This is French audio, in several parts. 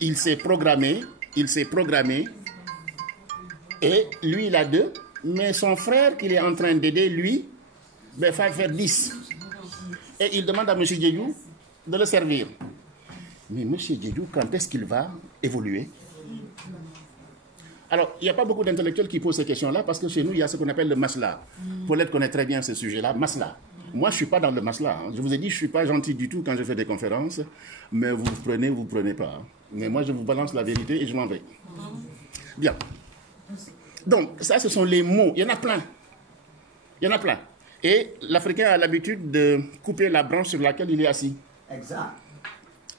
il s'est programmé, et lui, il a 2, mais son frère qu'il est en train d'aider, lui, va faire 10. Et il demande à M. Diédhiou de le servir. Mais M. Diédhiou, quand est-ce qu'il va évoluer? Alors, il n'y a pas beaucoup d'intellectuels qui posent ces questions-là, parce que chez nous, il y a ce qu'on appelle le masla. Paulette connaît très bien ce sujet-là, masla. Moi, je ne suis pas dans le masla. Je vous ai dit, je ne suis pas gentil du tout quand je fais des conférences, mais vous prenez ou vous ne prenez pas. Mais moi, je vous balance la vérité et je m'en vais. Bien. Donc, ça, ce sont les mots. Il y en a plein. Il y en a plein. Et l'Africain a l'habitude de couper la branche sur laquelle il est assis. Exact.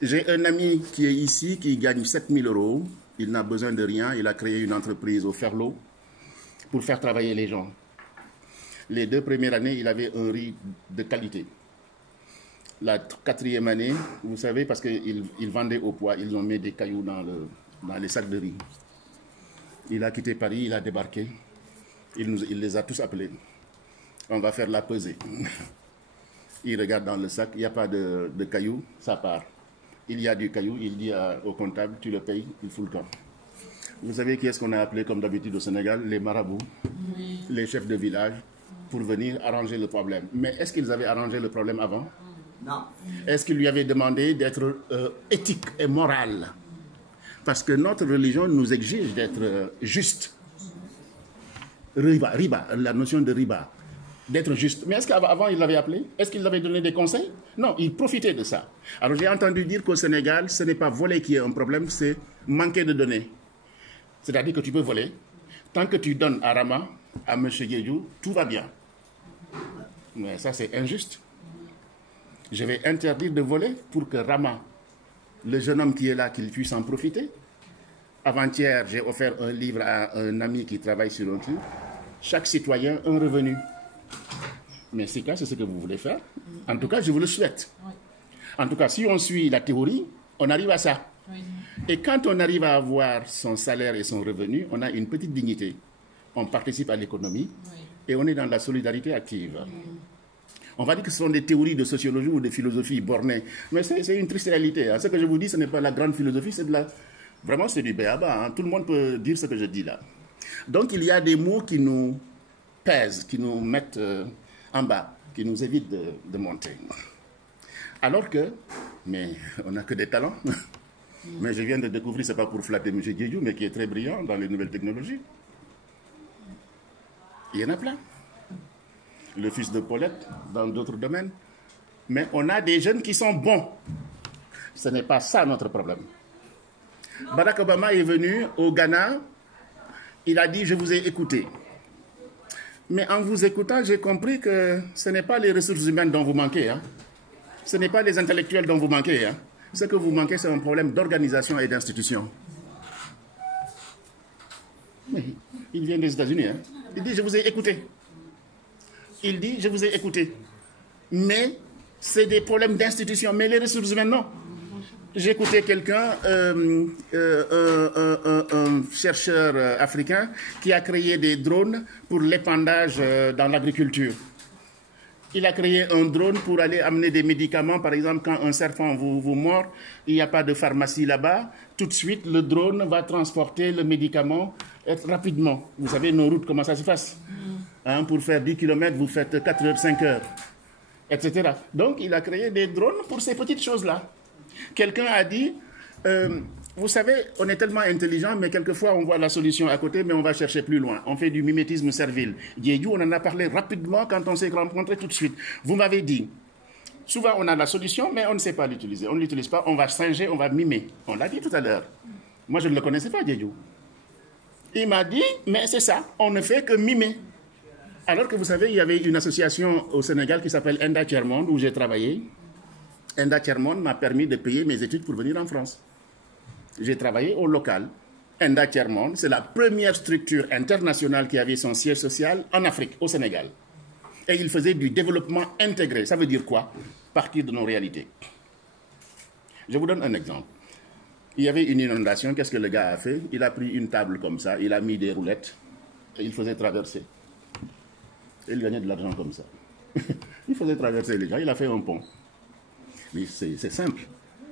J'ai un ami qui est ici, qui gagne 7 000 €. Il n'a besoin de rien. Il a créé une entreprise au Ferlo pour faire travailler les gens. Les 2 premières années, il avait un riz de qualité. La 4e année, vous savez, parce qu'ils vendaient au poids, ils ont mis des cailloux dans les sacs de riz. Il a quitté Paris, il a débarqué. Il les a tous appelés. On va faire la pesée. Il regarde dans le sac, il n'y a pas de cailloux, ça part. Il y a du caillou, il dit au comptable, tu le payes, il fout le camp. Vous savez qui est-ce qu'on a appelé comme d'habitude au Sénégal? Les marabouts, les chefs de village, pour venir arranger le problème. Mais est-ce qu'ils avaient arrangé le problème avant? Non. Est-ce qu'ils lui avaient demandé d'être éthique et moral? Parce que notre religion nous exige d'être juste. Riba, la notion de riba. D'être juste. Mais est-ce qu'avant, il l'avait appelé? Est-ce qu'il avait donné des conseils? Non, il profitait de ça. Alors, j'ai entendu dire qu'au Sénégal, ce n'est pas voler qui est un problème, c'est manquer de donner. C'est-à-dire que tu peux voler. Tant que tu donnes à Rama, à M. Diédhiou, tout va bien. Mais ça, c'est injuste. Je vais interdire de voler pour que Rama, le jeune homme qui est là, qu'il puisse en profiter. Avant-hier, j'ai offert un livre à un ami qui travaille sur un truc. Chaque citoyen, un revenu. Mais c'est ce que vous voulez faire. En tout cas, je vous le souhaite. En tout cas, si on suit la théorie, on arrive à ça. Et quand on arrive à avoir son salaire et son revenu, on a une petite dignité. On participe à l'économie et on est dans la solidarité active. On va dire que ce sont des théories de sociologie ou de philosophie bornées. Mais c'est une triste réalité. Hein. Ce que je vous dis, ce n'est pas la grande philosophie, c'est de la... Vraiment, c'est du béaba. Hein. Tout le monde peut dire ce que je dis là. Donc, il y a des mots qui nous pèsent, qui nous mettent en bas, qui nous évitent de monter. Alors que, mais on n'a que des talents. Mais je viens de découvrir, ce n'est pas pour flatter M. Diédhiou, mais qui est très brillant dans les nouvelles technologies. Il y en a plein. Le fils de Paulette, dans d'autres domaines. Mais on a des jeunes qui sont bons. Ce n'est pas ça notre problème. Barack Obama est venu au Ghana. Il a dit, je vous ai écouté. Mais en vous écoutant, j'ai compris que ce n'est pas les ressources humaines dont vous manquez. Hein. Ce n'est pas les intellectuels dont vous manquez. Hein. Ce que vous manquez, c'est un problème d'organisation et d'institution. Il vient des États-Unis. Hein. Il dit, je vous ai écouté. Il dit, je vous ai écouté. Mais c'est des problèmes d'institution. Mais les ressources humaines, non. J'ai écouté quelqu'un, un chercheur africain, qui a créé des drones pour l'épandage dans l'agriculture. Il a créé un drone pour aller amener des médicaments. Par exemple, quand un serpent vous mord, il n'y a pas de pharmacie là-bas. Tout de suite, le drone va transporter le médicament rapidement. Vous savez, nos routes, comment ça se passe? Hein, pour faire 10 km, vous faites 4 heures, 5 heures, etc. Donc, il a créé des drones pour ces petites choses-là. Quelqu'un a dit, vous savez, on est tellement intelligent, mais quelquefois on voit la solution à côté, mais on va chercher plus loin. On fait du mimétisme servile. Diédhiou, on en a parlé rapidement quand on s'est rencontrés tout de suite. Vous m'avez dit, souvent on a la solution, mais on ne sait pas l'utiliser. On ne l'utilise pas, on va singer, on va mimer. On l'a dit tout à l'heure. Moi, je ne le connaissais pas, Diédhiou. Il m'a dit, mais c'est ça, on ne fait que mimer. Alors que vous savez, il y avait une association au Sénégal qui s'appelle Enda Tiers-Monde, où j'ai travaillé. Enda Tiers-Monde m'a permis de payer mes études pour venir en France. J'ai travaillé au local. Enda Tiers-Monde, c'est la première structure internationale qui avait son siège social en Afrique, au Sénégal. Et il faisait du développement intégré. Ça veut dire quoi? Partir de nos réalités. Je vous donne un exemple. Il y avait une inondation, qu'est-ce que le gars a fait? Il a pris une table comme ça, il a mis des roulettes, et il faisait traverser. Et il gagnait de l'argent comme ça. Il faisait traverser les gens, il a fait un pont. Mais c'est simple.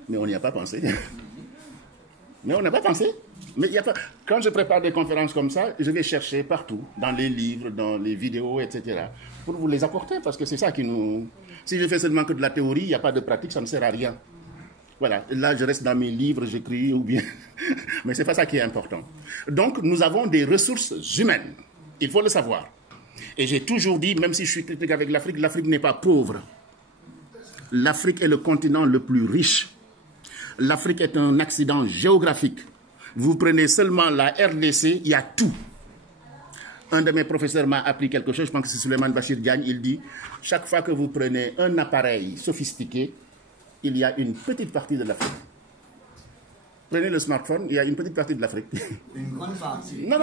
Mais on n'y a pas pensé. Mais on n'a pas pensé. Mais y a pas... Quand je prépare des conférences comme ça, je vais chercher partout, dans les livres, dans les vidéos, etc., pour vous les apporter, parce que c'est ça qui nous... Si je fais seulement que de la théorie, il n'y a pas de pratique, ça ne sert à rien. Voilà, là je reste dans mes livres, j'écris, ou bien... Mais ce n'est pas ça qui est important. Donc nous avons des ressources humaines, il faut le savoir. Et j'ai toujours dit, même si je suis critique avec l'Afrique, l'Afrique n'est pas pauvre. L'Afrique est le continent le plus riche. L'Afrique est un accident géographique. Vous prenez seulement la RDC, il y a tout. Un de mes professeurs m'a appris quelque chose, je pense que c'est Souleymane Bachir Diagne, il dit, chaque fois que vous prenez un appareil sophistiqué, il y a une petite partie de l'Afrique. Prenez le smartphone, il y a une petite partie de l'Afrique. Une grande partie. Non,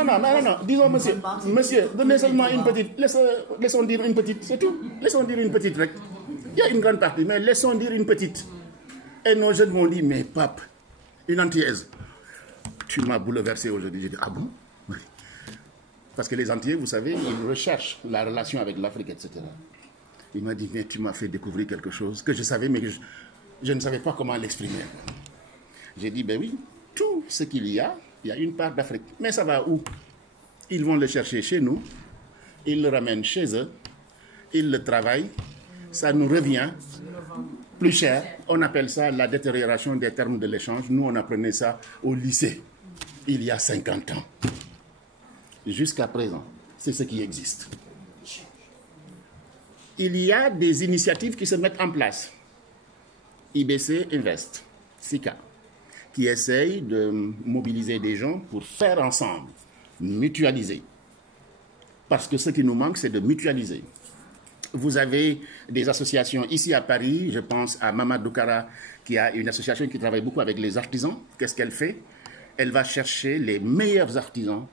disons monsieur, donnez seulement une petite, laissons dire une petite, c'est tout. Laissons dire une petite, rek. Il y a une grande partie, mais laissons dire une petite. Et nos jeunes m'ont dit, mais pape, une antillaise. Tu m'as bouleversé aujourd'hui. J'ai dit, ah bon? Oui. Parce que les Antillais, vous savez, ils recherchent la relation avec l'Afrique, etc. Il m'a dit, mais tu m'as fait découvrir quelque chose que je savais, mais que je ne savais pas comment l'exprimer. J'ai dit, ben oui, tout ce qu'il y a une part d'Afrique. Mais ça va où? Ils vont le chercher chez nous, ils le ramènent chez eux, ils le travaillent, ça nous revient plus cher. On appelle ça la détérioration des termes de l'échange. Nous, on apprenait ça au lycée, il y a 50 ans. Jusqu'à présent, c'est ce qui existe. Il y a des initiatives qui se mettent en place. IBC Invest, SICA, qui essayent de mobiliser des gens pour faire ensemble, mutualiser. Parce que ce qui nous manque, c'est de mutualiser. Vous avez des associations ici à Paris, je pense à Mama Doukara, qui a une association qui travaille beaucoup avec les artisans. Qu'est-ce qu'elle fait? Elle va chercher les meilleurs artisans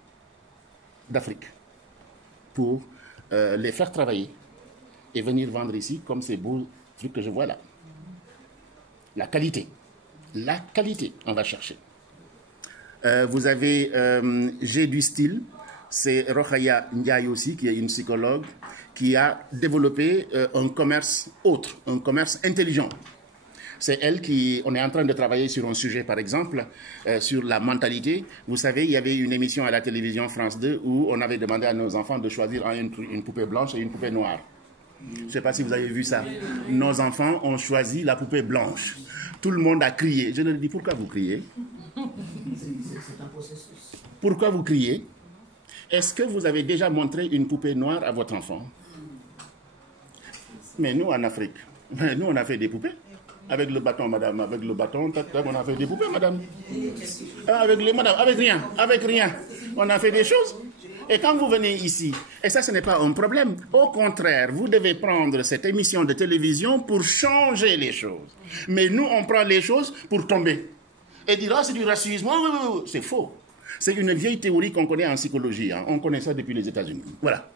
d'Afrique pour les faire travailler et venir vendre ici comme ces beaux trucs que je vois là. La qualité, on va chercher. Vous avez J'ai du style, c'est Rokhaya Ndiaye aussi, qui est une psychologue, qui a développé un commerce autre, un commerce intelligent. C'est elle qui, on est en train de travailler sur un sujet, par exemple, sur la mentalité. Vous savez, il y avait une émission à la télévision France 2 où on avait demandé à nos enfants de choisir une poupée blanche et une poupée noire. Je ne sais pas si vous avez vu ça. Nos enfants ont choisi la poupée blanche. Tout le monde a crié. Je leur ai dit, pourquoi vous criez? C'est un processus. Pourquoi vous criez? Est-ce que vous avez déjà montré une poupée noire à votre enfant? Mais nous, en Afrique, nous, on a fait des poupées. Avec le bâton, madame, avec le bâton, on a fait des poupées, madame. Avec rien. On a fait des choses. Et quand vous venez ici, et ça, ce n'est pas un problème. Au contraire, vous devez prendre cette émission de télévision pour changer les choses. Mais nous, on prend les choses pour tomber. Et dire, ah, c'est du racisme. Oh, c'est faux. C'est une vieille théorie qu'on connaît en psychologie. Hein. On connaît ça depuis les États-Unis. Voilà.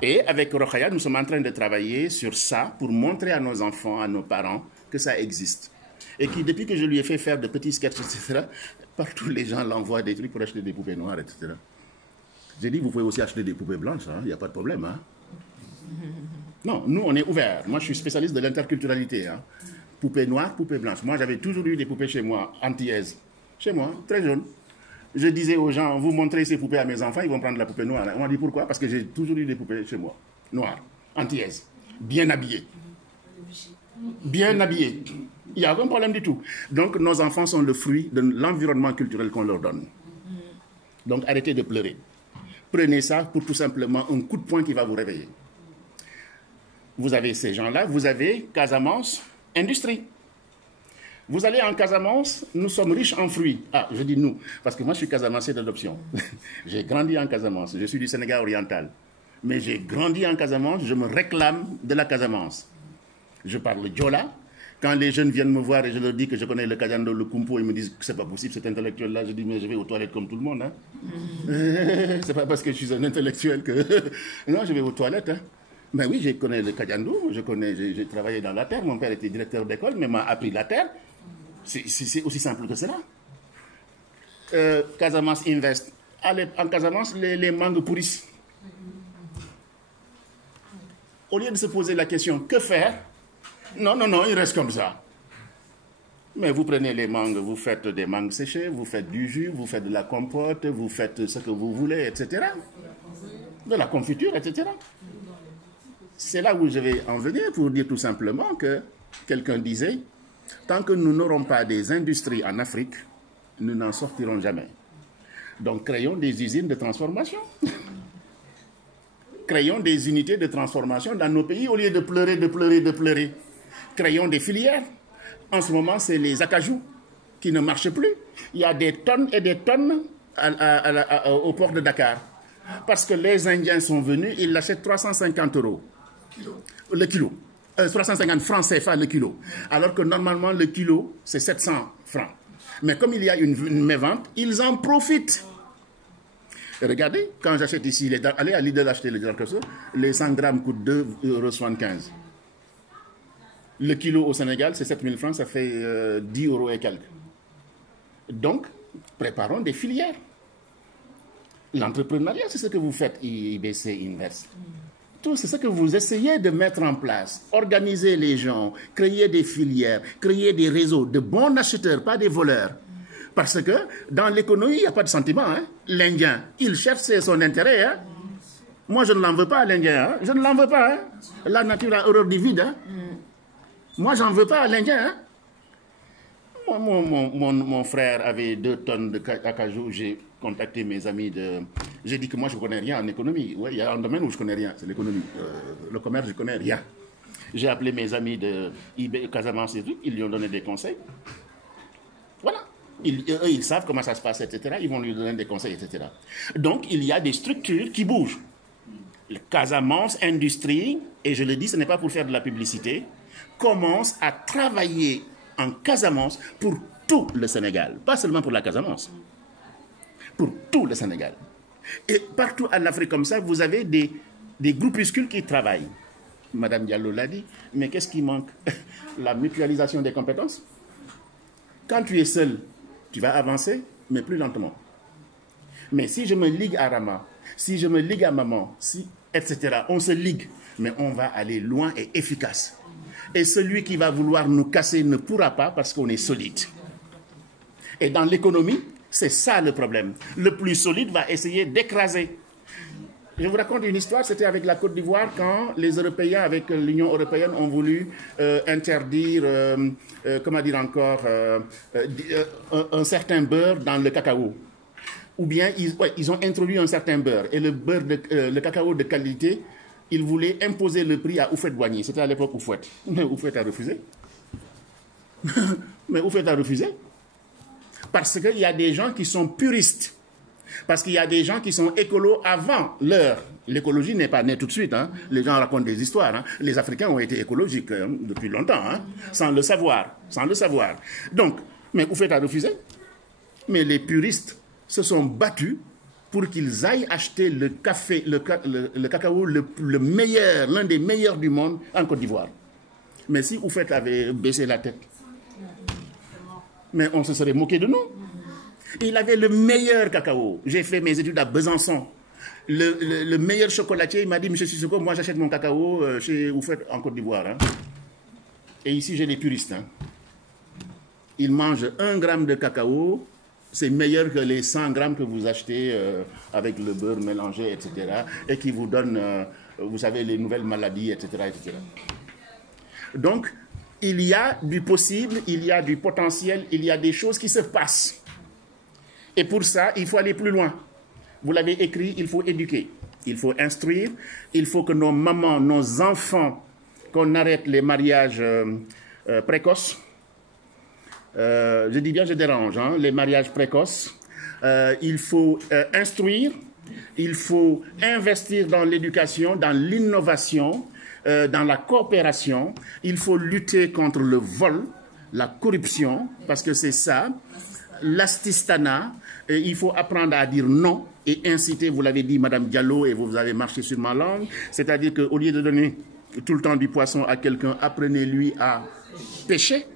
Et avec Rokhaya, nous sommes en train de travailler sur ça pour montrer à nos enfants, à nos parents, que ça existe. Et qui, depuis que je lui ai fait faire de petits sketchs, etc., partout les gens l'envoient des trucs pour acheter des poupées noires, etc. J'ai dit, vous pouvez aussi acheter des poupées blanches, il n'y a pas de problème. Hein. Non, nous, on est ouverts. Moi, je suis spécialiste de l'interculturalité. Hein. Poupées noires, poupées blanches. Moi, j'avais toujours eu des poupées chez moi, antillaises. Chez moi, très jaunes. Je disais aux gens, vous montrez ces poupées à mes enfants, ils vont prendre la poupée noire. On m'a dit, pourquoi? Parce que j'ai toujours eu des poupées chez moi, noires, antillaises, bien habillées. Bien habillées. Il n'y a aucun problème du tout. Donc, nos enfants sont le fruit de l'environnement culturel qu'on leur donne. Donc, arrêtez de pleurer. Prenez ça pour tout simplement un coup de poing qui va vous réveiller. Vous avez ces gens-là, vous avez Casamance, industrie. Vous allez en Casamance, nous sommes riches en fruits. Ah, je dis nous, parce que moi je suis casamancé d'adoption. J'ai grandi en Casamance, je suis du Sénégal oriental. Mais j'ai grandi en Casamance, je me réclame de la Casamance. Je parle Diola. Quand les jeunes viennent me voir et je leur dis que je connais le Kajando, le Kumpo, ils me disent que c'est pas possible, cet intellectuel-là. Je dis, mais je vais aux toilettes comme tout le monde. Hein. C'est pas parce que je suis un intellectuel que... Non, je vais aux toilettes. Hein. Ben oui, je connais le Kajando, j'ai travaillé dans la terre. Mon père était directeur d'école, mais m'a appris la terre. C'est aussi simple que cela. Casamance Invest. Allez, en Casamance, les mangues pourrissent. Au lieu de se poser la question, que faire? Non, il reste comme ça. Mais vous prenez les mangues, vous faites des mangues séchées, vous faites du jus, vous faites de la compote, vous faites ce que vous voulez, etc. De la confiture, etc. C'est là où je vais en venir pour dire tout simplement que quelqu'un disait, tant que nous n'aurons pas des industries en Afrique, nous n'en sortirons jamais. Donc créons des usines de transformation. Créons des unités de transformation dans nos pays au lieu de pleurer, de pleurer, de pleurer. Créons des filières. En ce moment, c'est les acajou qui ne marchent plus. Il y a des tonnes et des tonnes au port de Dakar. Parce que les Indiens sont venus, ils l'achètent 350 € le kilo. 350 francs CFA le kilo. Alors que normalement, le kilo, c'est 700 francs. Mais comme il y a une mévente, ils en profitent. Et regardez, quand j'achète ici, allez à Lidl acheter les 100 grammes coûtent 2,75 €. Le kilo au Sénégal, c'est 7 000 francs, ça fait 10 € et quelques. Donc, préparons des filières. L'entrepreneuriat, c'est ce que vous faites, IBC Invest. Tout, c'est ce que vous essayez de mettre en place. Organiser les gens, créer des filières, créer des réseaux de bons acheteurs, pas des voleurs. Parce que dans l'économie, il n'y a pas de sentiment. Hein? L'Indien, il cherche son intérêt. Hein? Moi, je ne l'en veux pas, l'Indien. Hein? Je ne l'en veux pas. Hein? La nature a horreur du vide. Hein? Moi, j'en veux pas à l'Indien. Hein? Mon frère avait 2 tonnes de acajou. J'ai contacté mes amis de... J'ai dit que moi, je ne connais rien en économie. Ouais, il y a un domaine où je ne connais rien, c'est l'économie. Le commerce, je ne connais rien. J'ai appelé mes amis de Casamance et tout. Ils lui ont donné des conseils. Voilà. Eux, ils savent comment ça se passe, etc. Ils vont lui donner des conseils, etc. Donc, il y a des structures qui bougent. Le Casamance Industrie, et je le dis, ce n'est pas pour faire de la publicité, commence à travailler en Casamance pour tout le Sénégal. Pas seulement pour la Casamance. Pour tout le Sénégal. Et partout en Afrique comme ça, vous avez des groupuscules qui travaillent. Madame Diallo l'a dit, mais qu'est-ce qui manque? La mutualisation des compétences. Quand tu es seul, tu vas avancer, mais plus lentement. Mais si je me ligue à Rama, si je me ligue à maman, etc., on se ligue, mais on va aller loin et efficace. Et celui qui va vouloir nous casser ne pourra pas parce qu'on est solide. Et dans l'économie, c'est ça le problème. Le plus solide va essayer d'écraser. Je vous raconte une histoire, c'était avec la Côte d'Ivoire quand les Européens, avec l'Union européenne, ont voulu interdire, comment dire encore, un certain beurre dans le cacao. Ou bien ils ont introduit un certain beurre. Et le cacao de qualité, ils voulaient imposer le prix à Houphouët-Boigny. C'était à l'époque Houphouët. Mais Houphouët a refusé. Mais Houphouët a refusé. Parce qu'il y a des gens qui sont puristes. Parce qu'il y a des gens qui sont écolos avant l'heure. L'écologie n'est pas née tout de suite. Hein. Les gens racontent des histoires. Hein. Les Africains ont été écologiques depuis longtemps, hein, sans le savoir. Sans le savoir. Donc, mais Houphouët a refusé. Mais les puristes se sont battus pour qu'ils aillent acheter le cacao le meilleur, l'un des meilleurs du monde en Côte d'Ivoire. Mais si Houphouët avait baissé la tête, mais on se serait moqué de nous. Il avait le meilleur cacao. J'ai fait mes études à Besançon. Le meilleur chocolatier, il m'a dit, Monsieur Sissoko, moi j'achète mon cacao chez Houphouët en Côte d'Ivoire. Hein. Et ici, j'ai les puristes. Hein. Ils mangent 1 gramme de cacao, c'est meilleur que les 100 grammes que vous achetez avec le beurre mélangé, etc. Et qui vous donnent, vous savez, les nouvelles maladies, etc., etc. Donc, il y a du possible, il y a du potentiel, il y a des choses qui se passent. Et pour ça, il faut aller plus loin. Vous l'avez écrit, il faut éduquer, il faut instruire, il faut que nos mamans, nos enfants, qu'on arrête les mariages précoces. Je dis bien, je dérange, hein, les mariages précoces. Il faut instruire, il faut investir dans l'éducation, dans l'innovation, dans la coopération. Il faut lutter contre le vol, la corruption, parce que c'est ça, l'assistanat. Il faut apprendre à dire non et inciter, vous l'avez dit, Madame Diallo, et vous avez marché sur ma langue, c'est-à-dire qu'au lieu de donner tout le temps du poisson à quelqu'un, apprenez-lui à pêcher.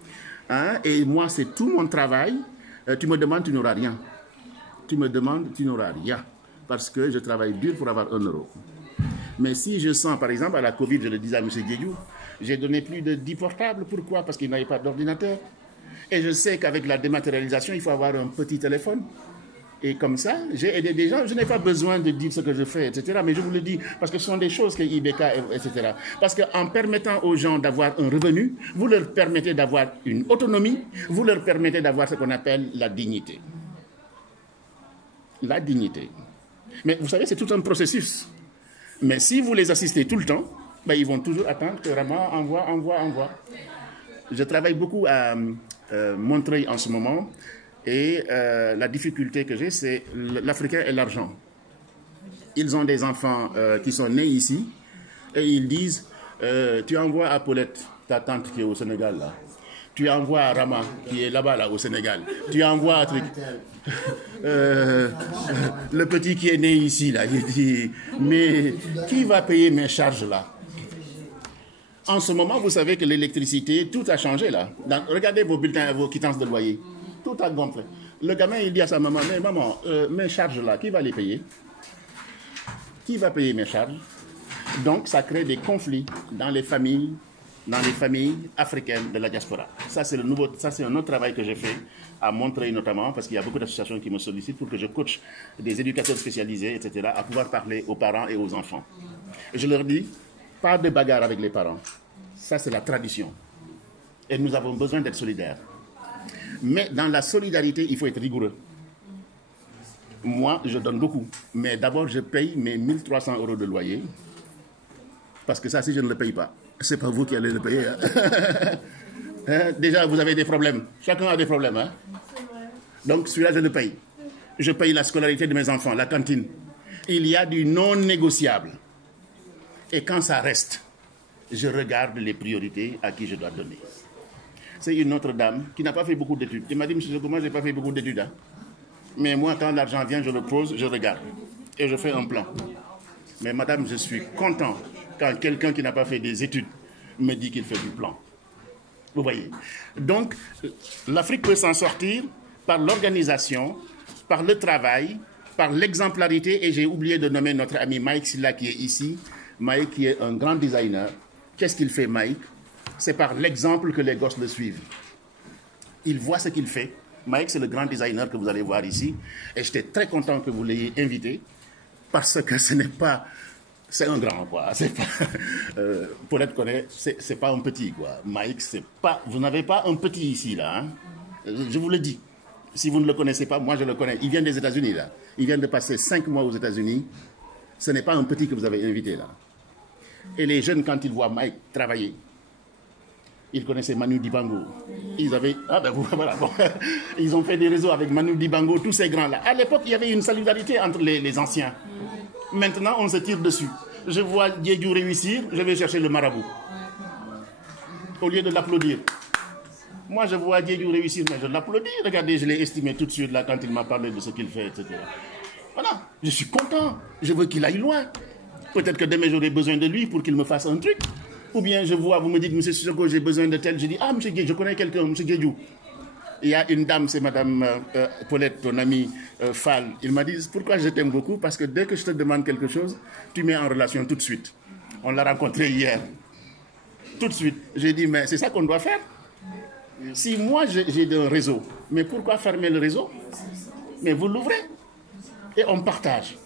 Hein, et moi, c'est tout mon travail. Tu me demandes, tu n'auras rien. Tu me demandes, tu n'auras rien. Parce que je travaille dur pour avoir 1 euro. Mais si je sens, par exemple, à la Covid, je le disais à M. Guédiou, j'ai donné plus de 10 portables. Pourquoi? Parce qu'il n'avait pas d'ordinateur. Et je sais qu'avec la dématérialisation, il faut avoir un petit téléphone. Et comme ça, j'ai aidé des gens. Je n'ai pas besoin de dire ce que je fais, etc. Mais je vous le dis, parce que ce sont des choses que IBK, etc. Parce qu'en permettant aux gens d'avoir un revenu, vous leur permettez d'avoir une autonomie, vous leur permettez d'avoir ce qu'on appelle la dignité. La dignité. Mais vous savez, c'est tout un processus. Mais si vous les assistez tout le temps, ben, ils vont toujours attendre que Rama envoie. Je travaille beaucoup à Montreuil en ce moment. Et la difficulté que j'ai, c'est l'Africain et l'argent. Ils ont des enfants qui sont nés ici et ils disent tu envoies à Paulette, ta tante qui est au Sénégal, là. Tu envoies à Rama, qui est là-bas, là, au Sénégal. Tu envoies à truc. Le petit qui est né ici, là, il dit mais qui va payer mes charges, là? En ce moment, vous savez que l'électricité, tout a changé, là. Regardez vos bulletins, vos quittances de loyer. Tout a gonflé. Le gamin, il dit à sa maman, mais maman, mes charges là, qui va les payer? Qui va payer mes charges? Donc, ça crée des conflits dans les familles africaines de la diaspora. Ça, c'est un autre travail que j'ai fait à Montreuil notamment, parce qu'il y a beaucoup d'associations qui me sollicitent pour que je coach des éducateurs spécialisés, etc., à pouvoir parler aux parents et aux enfants. Et je leur dis, pas de bagarre avec les parents. Ça, c'est la tradition. Et nous avons besoin d'être solidaires. Mais dans la solidarité, il faut être rigoureux. Moi, je donne beaucoup. Mais d'abord, je paye mes 1 300 € de loyer. Parce que ça, si je ne le paye pas, ce n'est pas vous qui allez le payer. Hein? Déjà, vous avez des problèmes. Chacun a des problèmes. Hein? Donc, celui-là, je le paye. Je paye la scolarité de mes enfants, la cantine. Il y a du non négociable. Et quand ça reste, je regarde les priorités à qui je dois donner. C'est une autre dame qui n'a pas fait beaucoup d'études. Elle m'a dit, monsieur Soko, moi, je n'ai pas fait beaucoup d'études. Hein. Mais moi, quand l'argent vient, je le pose, je regarde. Et je fais un plan. Mais madame, je suis content quand quelqu'un qui n'a pas fait des études me dit qu'il fait du plan. Vous voyez. Donc, l'Afrique peut s'en sortir par l'organisation, par le travail, par l'exemplarité. Et j'ai oublié de nommer notre ami Mike Silla qui est ici. Mike qui est un grand designer. Qu'est-ce qu'il fait, Mike? C'est par l'exemple que les gosses le suivent. Ils voient ce qu'il fait. Mike, c'est le grand designer que vous allez voir ici. Et j'étais très content que vous l'ayez invité parce que ce n'est pas... C'est un grand, quoi. C'est pas... Paulette connaît, c'est pas un petit, quoi. Mike, c'est pas... Vous n'avez pas un petit ici, là. Hein? Je vous le dis. Si vous ne le connaissez pas, moi je le connais. Il vient des États-Unis, là. Il vient de passer 5 mois aux États-Unis. Ce n'est pas un petit que vous avez invité, là. Et les jeunes, quand ils voient Mike travailler, ils connaissaient Manu Dibango. Ils avaient... Ah ben voilà, bon. Ils ont fait des réseaux avec Manu Dibango, tous ces grands-là. À l'époque, il y avait une solidarité entre les anciens. Maintenant, on se tire dessus. Je vois Diédiou réussir, je vais chercher le marabout. Au lieu de l'applaudir. Moi, je vois Diédiou réussir, mais je l'applaudis. Regardez, je l'ai estimé tout de suite là quand il m'a parlé de ce qu'il fait, etc. Voilà, je suis content. Je veux qu'il aille loin. Peut-être que demain, j'aurai besoin de lui pour qu'il me fasse un truc. Ou bien je vois, vous me dites, monsieur Sissoko, j'ai besoin de tel. Je dis, ah, monsieur Guédiou, je connais quelqu'un, monsieur Guédiou. Il y a une dame, c'est madame Paulette, ton amie Fall. Il m'a dit, pourquoi je t'aime beaucoup? Parce que dès que je te demande quelque chose, tu mets en relation tout de suite. On l'a rencontré hier. Tout de suite. J'ai dit, mais c'est ça qu'on doit faire. Si moi, j'ai un réseau, mais pourquoi fermer le réseau? Mais vous l'ouvrez. Et on partage.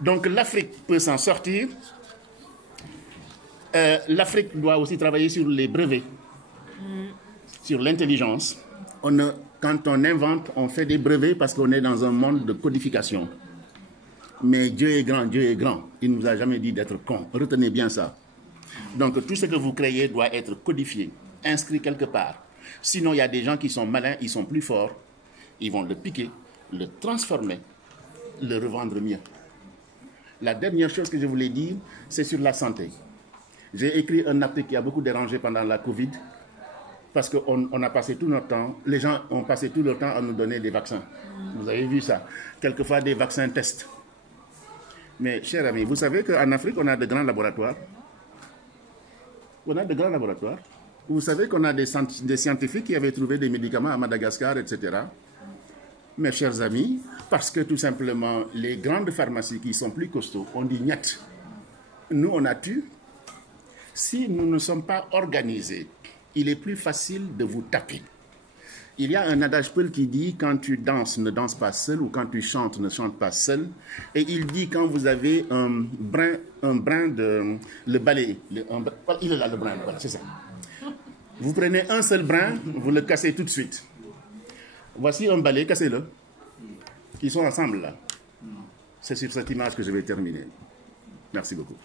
Donc l'Afrique peut s'en sortir. L'Afrique doit aussi travailler sur les brevets, sur l'intelligence. Quand on invente, on fait des brevets parce qu'on est dans un monde de codification. Mais Dieu est grand, Dieu est grand. Il ne nous a jamais dit d'être con. Retenez bien ça. Donc tout ce que vous créez doit être codifié, inscrit quelque part. Sinon, il y a des gens qui sont malins, ils sont plus forts. Ils vont le piquer, le transformer, le revendre mieux. La dernière chose que je voulais dire, c'est sur la santé. J'ai écrit un article qui a beaucoup dérangé pendant la Covid, parce qu'on a passé tout notre temps, les gens ont passé tout leur temps à nous donner des vaccins. Vous avez vu ça. Quelquefois des vaccins tests. Mais, chers amis, vous savez qu'en Afrique, on a de grands laboratoires. On a de grands laboratoires. Vous savez qu'on a des scientifiques qui avaient trouvé des médicaments à Madagascar, etc. Mes chers amis, parce que tout simplement, les grandes pharmacies qui sont plus costauds, on dit niet. Nous, on a tué. Si nous ne sommes pas organisés, il est plus facile de vous taper. Il y a un adage peul qui dit quand tu danses, ne danse pas seul, ou quand tu chantes, ne chante pas seul. Et il dit quand vous avez un brin de le balai, il est là le brin, voilà, c'est ça. Vous prenez un seul brin, vous le cassez tout de suite. Voici un balai, cassez-le. Ils sont ensemble là. C'est sur cette image que je vais terminer. Merci beaucoup.